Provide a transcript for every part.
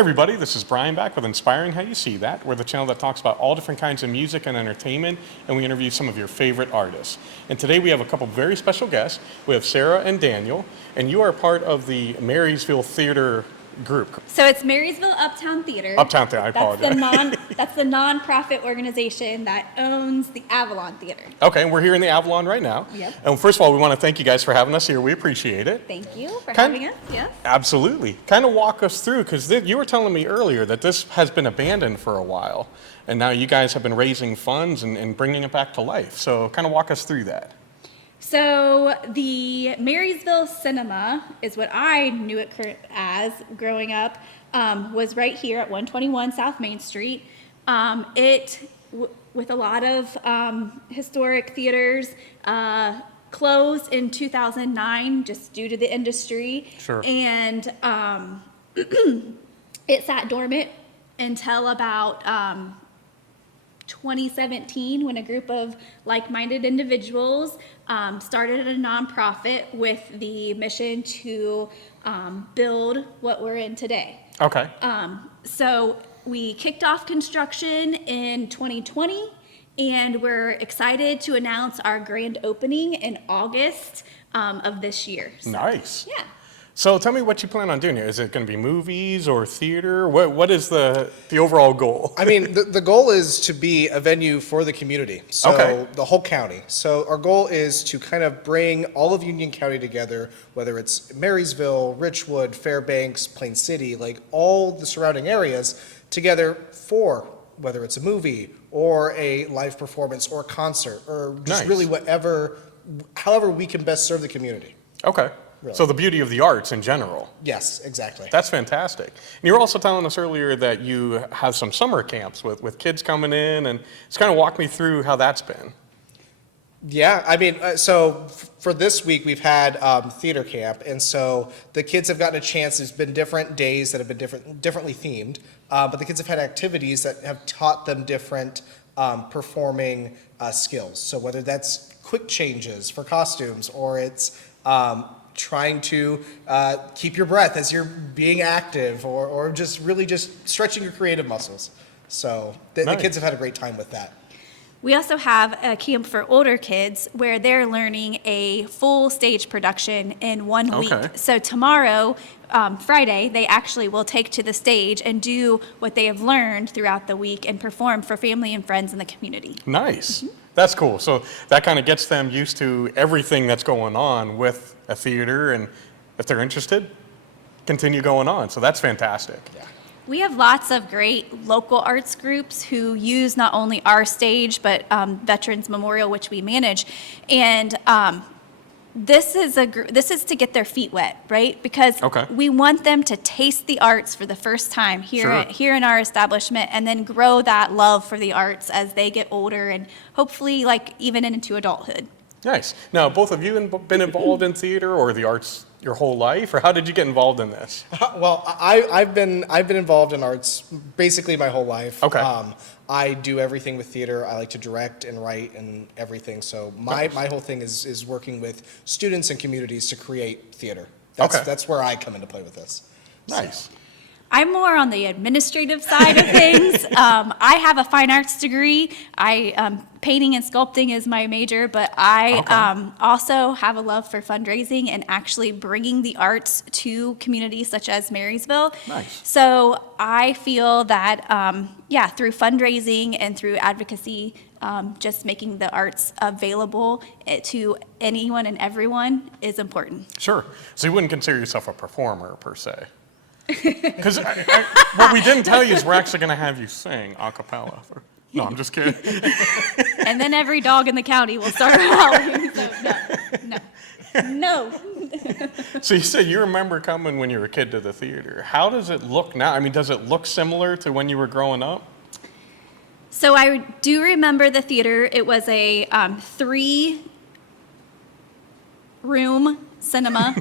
everybody, this is Brian back with Inspiring How You See That. We're the channel that talks about all different kinds of music and entertainment, and we interview some of your favorite artists. And today we have a couple very special guests. We have Sarah and Daniel, and you are part of the Marysville Theater group. So it's Marysville Uptown Theater. Uptown Theater, I apologize. That's the non-profit organization that owns the Avalon Theater. Okay, and we're here in the Avalon right now. Yep. And first of all, we want to thank you guys for having us here. We appreciate it. Thank you for having us. Yes. Absolutely. Kind of walk us through, because you were telling me earlier that this has been abandoned for a while, and now you guys have been raising funds and bringing it back to life. So kind of walk us through that. So the Marysville Cinema is what I knew it as growing up, was right here at 121 South Main Street. With a lot of historic theaters, closed in 2009 just due to the industry. Sure. And it sat dormant until about 2017, when a group of like-minded individuals started a nonprofit with the mission to build what we're in today. Okay. So we kicked off construction in 2020, and we're excited to announce our grand opening in August of this year. So, nice. Yeah. So tell me what you plan on doing here. Is it going to be movies or theater? What is the overall goal? I mean, the goal is to be a venue for the community, so Okay. the whole county. So our goal is to kind of bring all of Union County together, whether it's Marysville, Richwood, Fairbanks, Plain City, like all the surrounding areas together for whether it's a movie or a live performance or a concert or just Nice. really however we can best serve the community. Okay. Really. So the beauty of the arts in general. Yes, exactly. That's fantastic. And you were also telling us earlier that you have some summer camps with kids coming in, and just kind of walk me through how that's been. Yeah, I mean, for this week, we've had theater camp, and so the kids have gotten a chance. There's been different days that have been differently themed, but the kids have had activities that have taught them different performing skills. So whether that's quick changes for costumes, or it's trying to keep your breath as you're being active, or just really just stretching your creative muscles. So the Nice. kids have had a great time with that. We also have a camp for older kids where they're learning a full stage production in 1 week. Okay. So tomorrow, Friday, they actually will take to the stage and do what they have learned throughout the week and perform for family and friends in the community. Nice. That's cool. So that kind of gets them used to everything that's going on with a theater, and if they're interested, continue going on. So that's fantastic. Yeah. We have lots of great local arts groups who use not only our stage, but Veterans Memorial, which we manage. And this is to get their feet wet, right? Because Okay. we want them to taste the arts for the first time Sure. here in our establishment, and then grow that love for the arts as they get older and hopefully like even into adulthood. Nice. Now, both of you been involved in theater or the arts your whole life, or how did you get involved in this? Well, I've been involved in arts basically my whole life. Okay. I do everything with theater. I like to direct and write and everything. So my whole thing is working with students and communities to create theater. Okay. That's where I come into play with this. Nice. I'm more on the administrative side of things. I have a fine arts degree. Painting and sculpting is my major, but I also have a love for fundraising and actually bringing the arts to communities such as Marysville. Nice. So I feel that, through fundraising and through advocacy, just making the arts available to anyone and everyone is important. Sure. So you wouldn't consider yourself a performer per se? Because what we didn't tell you is we're actually going to have you sing a cappella. No, I'm just kidding. And then every dog in the county will start howling. So no. So you said you remember coming when you were a kid to the theater. How does it look now? I mean, does it look similar to when you were growing up? So I do remember the theater. It was a 3-room cinema.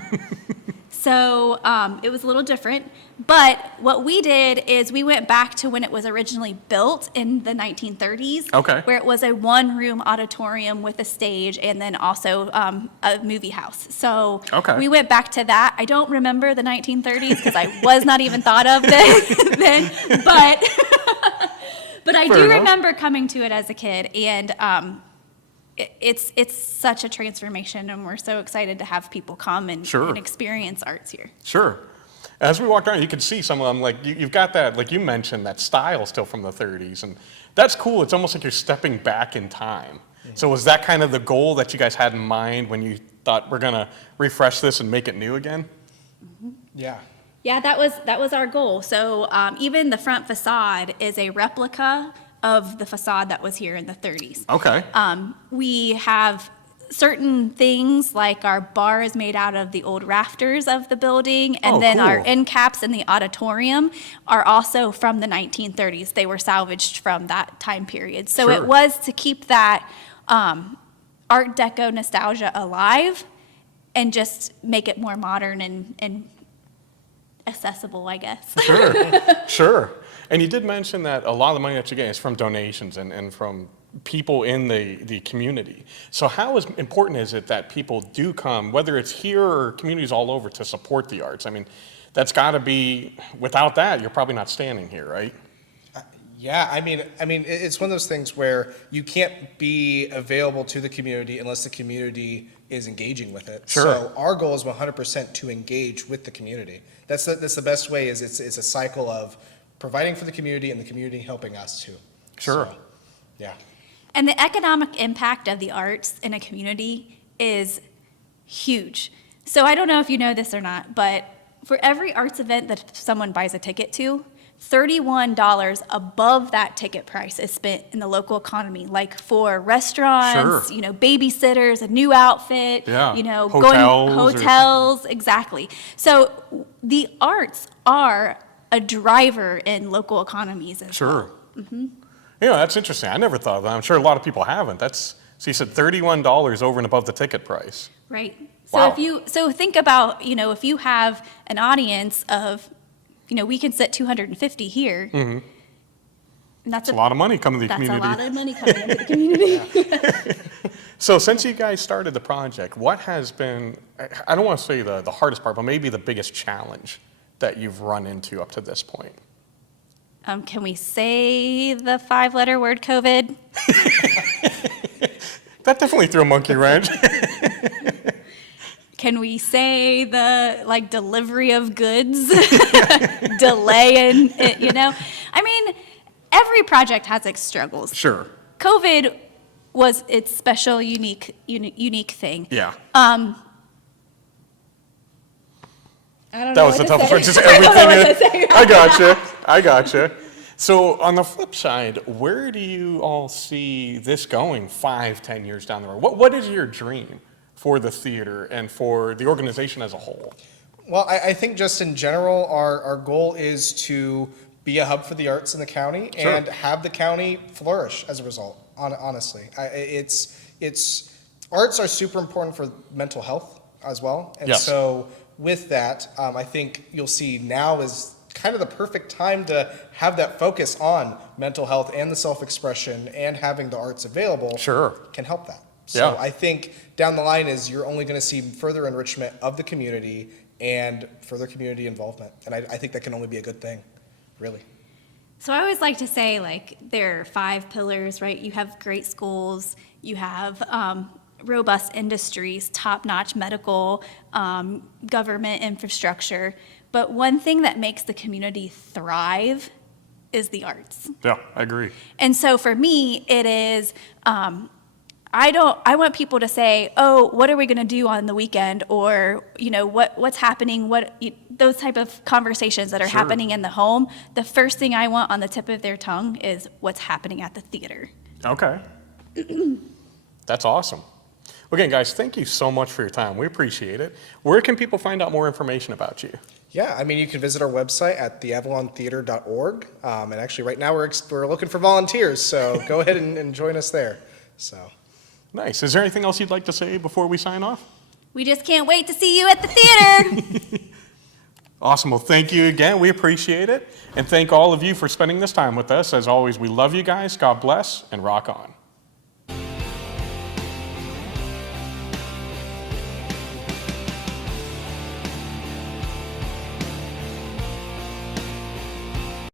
So it was a little different. But what we did is we went back to when it was originally built in the 1930s, Okay. where it was a one-room auditorium with a stage and then also a movie house. So Okay. we went back to that. I don't remember the 1930s because I was not even thought of then, but but I Fair do enough. remember coming to it as a kid, and it's such a transformation, and we're so excited to have people come and, Sure. and experience arts here. Sure. As we walked around, you could see some of them, like you've got that, like you mentioned, that style still from the 30s, and that's cool. It's almost like you're stepping back in time. So was that kind of the goal that you guys had in mind when you thought we're gonna refresh this and make it new again? Yeah. Yeah, that was our goal. So even the front facade is a replica of the facade that was here in the 30s. Okay. We have certain things like our bar is made out of the old rafters of the building, and Oh, then our cool. end caps in the auditorium are also from the 1930s. They were salvaged from that time period. So Sure. it was to keep that Art Deco nostalgia alive and just make it more modern and accessible, I guess. Sure, sure. And you did mention that a lot of the money that you get is from donations and from people in the community. So how important is it that people do come, whether it's here or communities all over, to support the arts? I mean, that's got to be, without that, you're probably not standing here, right? Yeah, I mean, it's one of those things where you can't be available to the community unless the community is engaging with it. Sure. So our goal is 100% to engage with the community. That's the best way. Is it's a cycle of providing for the community and the community helping us too. Sure. So, yeah. And the economic impact of the arts in a community is huge. So I don't know if you know this or not, but for every arts event that someone buys a ticket to, $31 above that ticket price is spent in the local economy, like for restaurants, Sure. babysitters, a new outfit, Yeah. going Hotels or- hotels, exactly. So the arts are a driver in local economies as well. Sure. Yeah, that's interesting. I never thought of that. I'm sure a lot of people haven't. So you said $31 over and above the ticket price. Right. So Wow. so think about, if you have an audience of, we can sit 250 here. And that's It's a lot of money coming to the that's community. a lot of money coming into the community. So since you guys started the project, what has been, I don't want to say the hardest part, but maybe the biggest challenge that you've run into up to this point? Can we say the 5-letter word COVID? That definitely threw a monkey wrench. Can we say the delivery of goods, delay in it, I mean, every project has its struggles. Sure. COVID was its special, unique thing. Yeah. I don't That know was the what to toughest say. part. Just everything. say. I gotcha. So on the flip side, where do you all see this going 5-10 years down the road? What is your dream for the theater and for the organization as a whole? Well, I think just in general, our goal is to be a hub for the arts in the county Sure. and have the county flourish as a result. Honestly, it's arts are super important for mental health as well, and Yes. so with that, I think you'll see now is kind of the perfect time to have that focus on mental health and the self-expression, and having the arts available Sure. can help that. So Yeah. I think down the line is you're only going to see further enrichment of the community and further community involvement. And I think that can only be a good thing, really. So I always like to say, there are 5 pillars, right? You have great schools, you have robust industries, top-notch medical, government infrastructure. But one thing that makes the community thrive is the arts. Yeah, I agree. And so for me, it is, I want people to say, oh, what are we going to do on the weekend? Or, what's happening? Those type of conversations that are Sure. happening in the home. The first thing I want on the tip of their tongue is what's happening at the theater. Okay. That's awesome. Well, again, guys, thank you so much for your time. We appreciate it. Where can people find out more information about you? Yeah, I mean, you can visit our website at theavalontheater.org. And actually, right now, we're looking for volunteers, so go ahead and join us there. So, Nice. Is there anything else you'd like to say before we sign off? We just can't wait to see you at the theater. Awesome. Well, thank you again. We appreciate it. And thank all of you for spending this time with us. As always, we love you guys. God bless and rock on.